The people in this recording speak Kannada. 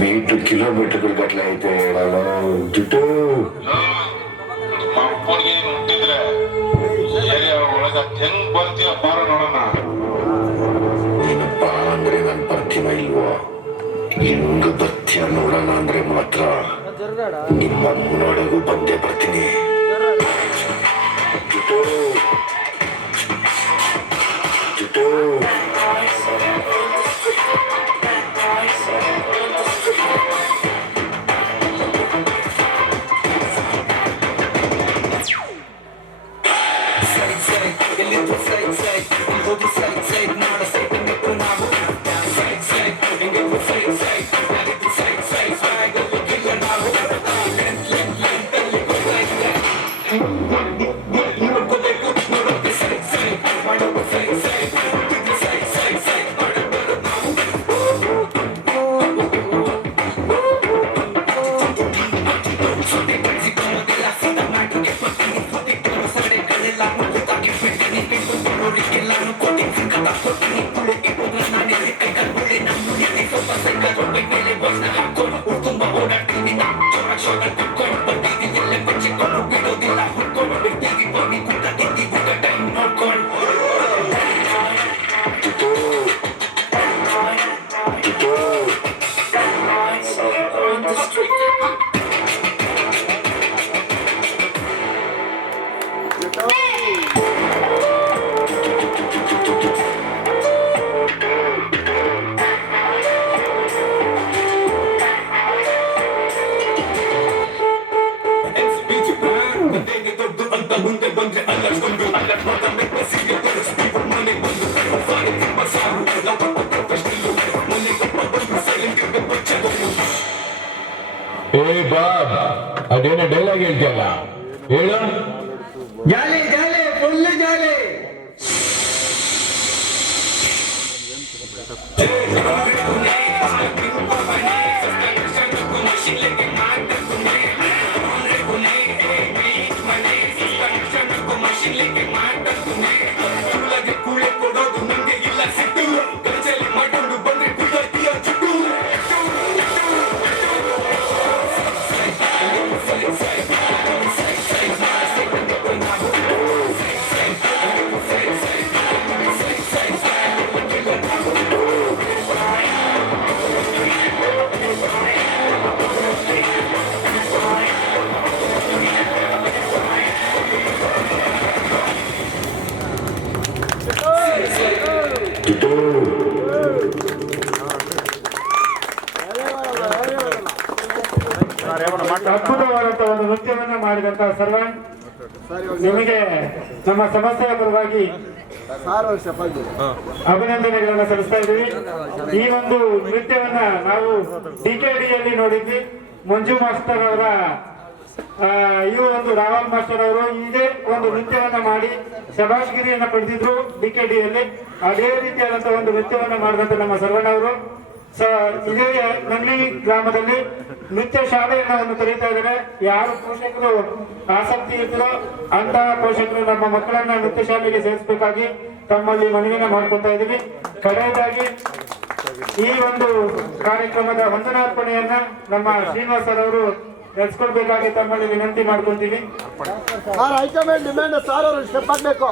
ಮೀಟರ್ ಕಿಲೋಮೀಟರ್ಗಳ ಗಟ್ಲೆ ಐತೆ ನಾನು ದುಡ್ಡು ಅಪ್ಪನಿಗೆ ಮುಟ್ಟಿದ್ರೆ ಏರಿಯಾ ಒಳಗ ಹೆಂಗ್ ಬರ್ತೀವ ಬಾರ ನೋಡೋಣ. ಏನಪ್ಪ ಅಂದ್ರೆ ನನ್ ಬರ್ತೀವ ಇಲ್ವೋ? ಹೆಂಗ ಬರ್ತೀಯ ನೋಡೋಣ ಅಂದ್ರೆ ಮಾತ್ರ ನಿಮ್ಮ ನೋಡಗೂ ಬಂದೇ ಬರ್ತೀನಿ. ದುಡ್ಡು ದುಡ್ಡು ಏ ಬಾಬ್, ಅದೇನೋ ಡೈಲಾಗ್ ಹೇಳ್ತಿಯಲ್ಲ, ಹೇಳು. ಜಾಲಿ ಜಾಲಿ ಫುಲ್ ಜಾಲಿ. ಅದ್ಭುತವಾದಂತಹ ಒಂದು ನೃತ್ಯವನ್ನ ಮಾಡಿದಂತ ಸರ್ವನ್ ನಿಮಗೆ ನಮ್ಮ ಸಂಸ್ಥೆಯ ಪರವಾಗಿ ಅಭಿನಂದನೆಗಳನ್ನ ಸಲ್ಲಿಸ್ತಾ ಇದ್ದೀವಿ. ಈ ಒಂದು ನೃತ್ಯವನ್ನ ನಾವು ಡಿಕೆಡಿಯಲ್ಲಿ ನೋಡಿದ್ವಿ. ಮಂಜು ಮಾಸ್ಟರ್ ಅವರ ಇವು ಒಂದು ರಾವಲ್ ಮಾಸ್ಟರ್ ಅವರು ಇದೇ ಒಂದು ನೃತ್ಯವನ್ನ ಮಾಡಿ ಶಬಾಷ್ಗಿರಿಯನ್ನ ಪಡೆದಿದ್ರು ಡಿಕೆಡಿಯಲ್ಲಿ. ಅದೇ ರೀತಿಯಾದಂತಹ ಒಂದು ನೃತ್ಯವನ್ನ ಮಾಡಿದಂತ ನಮ್ಮ ಸರ್ವಣ್ಣ ಅವರು ಇದೇ ನನ್ನಿ ಗ್ರಾಮದಲ್ಲಿ ನೃತ್ಯ ಶಾಲೆಯನ್ನ ಒಂದು ಕರೀತಾ ಇದ್ದಾರೆ. ಯಾರು ಪೋಷಕರು ಆಸಕ್ತಿ ಇರ್ತದೋ ಅಂತಹ ಪೋಷಕರು ನಮ್ಮ ಮಕ್ಕಳನ್ನ ನೃತ್ಯ ಶಾಲೆಗೆ ಸೇರಿಸಬೇಕಾಗಿ ತಮ್ಮಲ್ಲಿ ಮನವಿಯನ್ನ ಮಾಡ್ಕೊತಾ ಇದ್ದೀವಿ. ಕಡೆಯದಾಗಿ ಈ ಒಂದು ಕಾರ್ಯಕ್ರಮದ ವಂದನಾರ್ಪಣೆಯನ್ನ ನಮ್ಮ ಶ್ರೀನಿವಾಸ್ ಅವರು ನಡೆಸ್ಕೊಡ್ಬೇಕಾಗಿ ತಮ್ಮಲ್ಲಿ ವಿನಂತಿ ಮಾಡ್ಕೊಂತೀವಿ. ಹೈಕಮಾಂಡ್ ಡಿಮ್ಯಾಂಡ್ ಸಾರ್ ಅವರು ಸ್ಟೆಪ್ ಹಾಕ್ಬೇಕು.